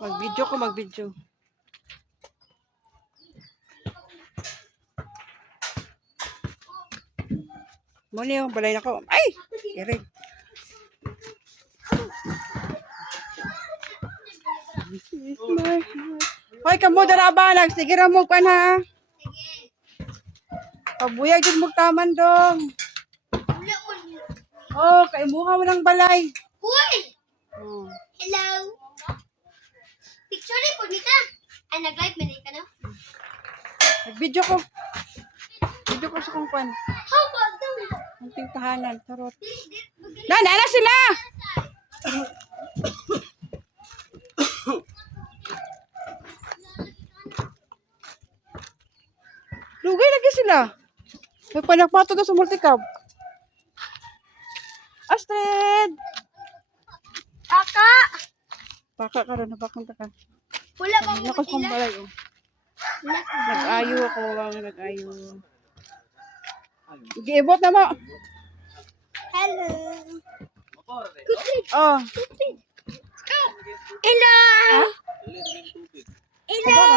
Mag-video ko, mag-video. Muna yung balay na ko. Ay! Irig. Hoy, kamo darabanag. Sige ra mo kan ha. Pabuyag yung magtaman dong. Oh, kaimuha mo ng balay. Uy! Oh. Hello! Picture rin po nita. Ay, nag-live mo ka no? Nag-video ko. Video ko sa kong pan. How about that? Ang tingtahanan. Tarot. Na sila! Lugay lagi sila. May panakpato na sa multicab. Astrid! Aka! Baka ka rin, bakang ka. Wala pa mo Nakas kong sila. balay. Oh. Nag-ayo ako. Nag-ayo. Giibot na mo. Hello! Oh. Hello! Ha? Hello!